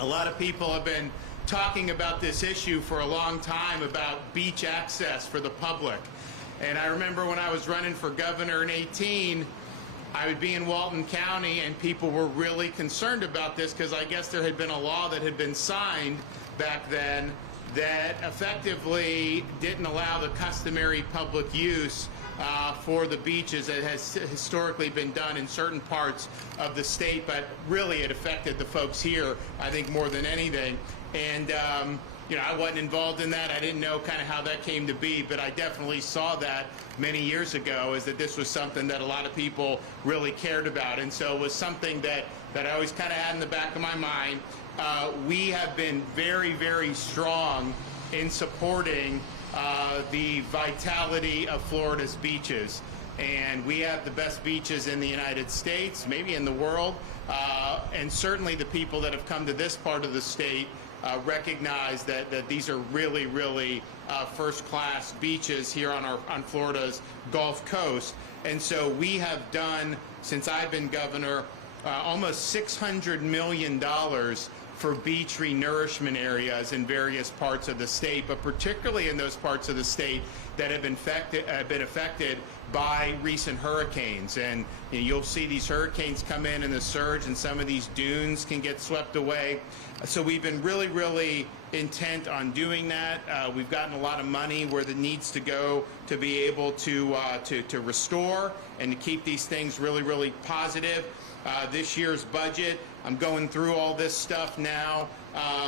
A lot of people have been talking about this issue for a long time about beach access for the public. And I remember when I was running for governor in 2018, I would be in Walton County and people were really concerned about this because I guess there had been a law that had been signed back then that effectively didn't allow the customary public use for the beaches that has historically been done in certain parts of the state, but really it affected the folks here, I think, more than anything. And you know, I wasn't involved in that. I didn't know kind of how that came to be, but I definitely saw that many years ago, is that this was something that a lot of people really cared about. And so it was something that I always kind of had in the back of my mind. We have been very, very strong in supporting the vitality of Florida's beaches. And we have the best beaches in the United States, maybe in the world. And certainly the people that have come to this part of the state recognize that these are really, really first-class beaches here on Florida's Gulf Coast. And so we have done, since I've been governor, almost $600 million for beach renourishment areas in various parts of the state, but particularly in those parts of the state that have been affected by recent hurricanes. And you know, you'll see these hurricanes come in and the surge, and some of these dunes can get swept away. So we've been really, really intent on doing that. We've gotten a lot of money where it needs to go to be able to restore and to keep these things really, really positive. This year's budget, I'm going through all this stuff now,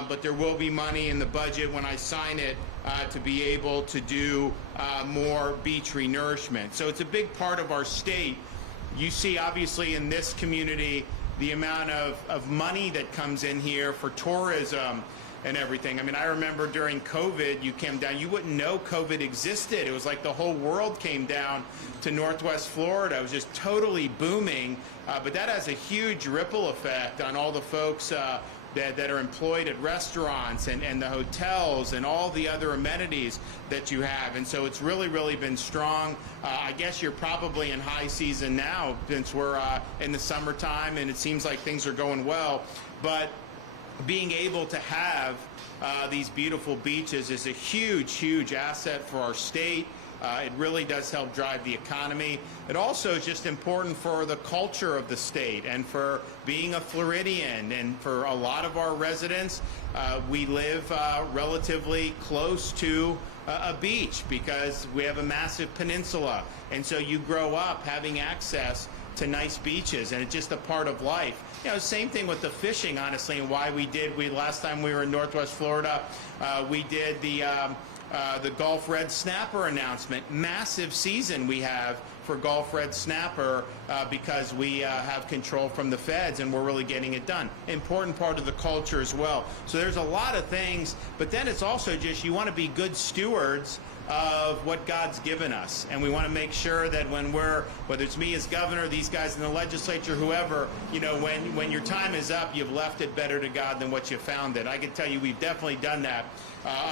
but there will be money in the budget when I sign it to be able to do more beach renourishment. So it's a big part of our state. You see, obviously, in this community, the amount of money that comes in here for tourism and everything. I mean, I remember during COVID, you came down, you wouldn't know COVID existed. It was like the whole world came down to Northwest Florida. It was just totally booming. But that has a huge ripple effect on all the folks that are employed at restaurants and the hotels and all the other amenities that you have. And so it's really, really been strong. I guess you're probably in high season now since we're in the summertime and it seems like things are going well. But being able to have these beautiful beaches is a huge, huge asset for our state. It really does help drive the economy. It also is just important for the culture of the state and for being a Floridian. And for a lot of our residents, we live relatively close to a beach because we have a massive peninsula. And so you grow up having access to nice beaches, and it's just a part of life. You know, same thing with the fishing, honestly, and why last time we were in Northwest Florida, we did the Gulf Red Snapper announcement. Massive season we have for Gulf Red Snapper because we have control from the feds and we're really getting it done. Important part of the culture as well. So there's a lot of things, but then it's also just you want to be good stewards of what God's given us. And we want to make sure that when whether it's me as governor, these guys in the legislature, whoever, you know, when your time is up, you've left it better to God than what you found it. I can tell you we've definitely done that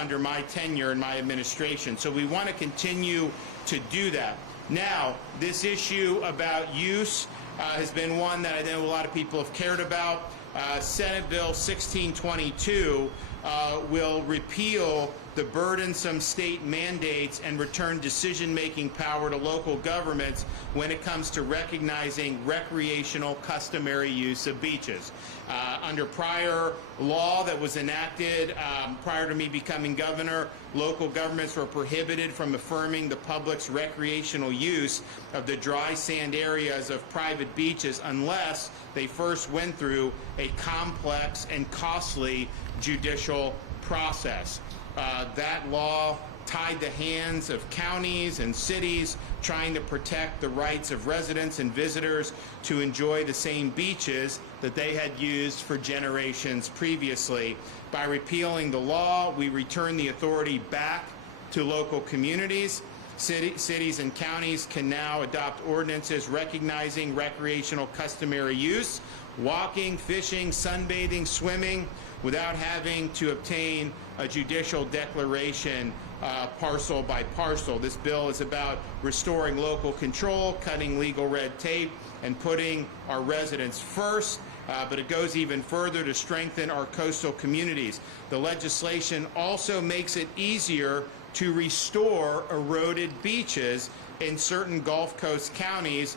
under my tenure and my administration. So we want to continue to do that. Now, this issue about use has been one that I know a lot of people have cared about. Senate Bill 1622 will repeal the burdensome state mandates and return decision-making power to local governments when it comes to recognizing recreational customary use of beaches. Under prior law that was enacted prior to me becoming governor, local governments were prohibited from affirming the public's recreational use of the dry sand areas of private beaches unless they first went through a complex and costly judicial process. That law tied the hands of counties and cities trying to protect the rights of residents and visitors to enjoy the same beaches that they had used for generations previously. By repealing the law, we return the authority back to local communities. Cities and counties can now adopt ordinances recognizing recreational customary use, walking, fishing, sunbathing, swimming, without having to obtain a judicial declaration parcel by parcel. This bill is about restoring local control, cutting legal red tape, and putting our residents first. but it goes even further to strengthen our coastal communities. The legislation also makes it easier to restore eroded beaches in certain Gulf Coast counties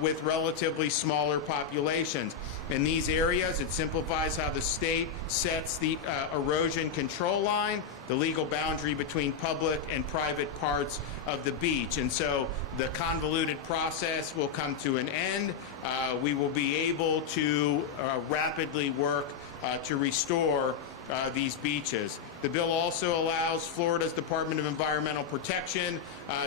with relatively smaller populations. In these areas, it simplifies how the state sets the erosion control line, the legal boundary between public and private parts of the beach. And so the convoluted process will come to an end. We will be able to rapidly work to restore these beaches. The bill also allows Florida's Department of Environmental Protection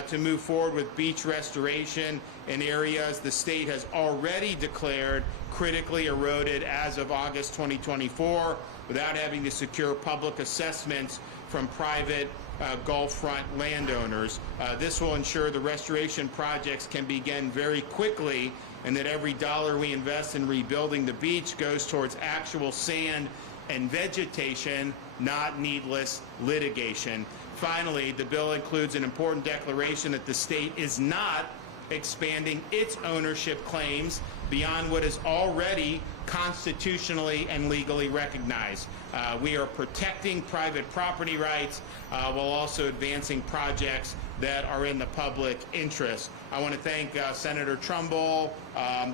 to move forward with beach restoration in areas the state has already declared critically eroded as of August 2024 without having to secure public assessments from private Gulf front landowners. This will ensure the restoration projects can begin very quickly and that every dollar we invest in rebuilding the beach goes towards actual sand and vegetation, not needless litigation. Finally, the bill includes an important declaration that the state is not expanding its ownership claims beyond what is already constitutionally and legally recognized. We are protecting private property rights while also advancing projects that are in the public interest. I want to thank Senator Trumbull,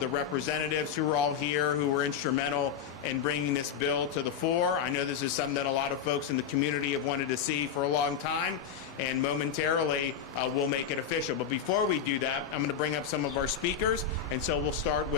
the representatives who were all here, who were instrumental in bringing this bill to the fore. I know this is something that a lot of folks in the community have wanted to see for a long time, and momentarily we'll make it official. But before we do that, I'm going to bring up some of our speakers, and so we'll start with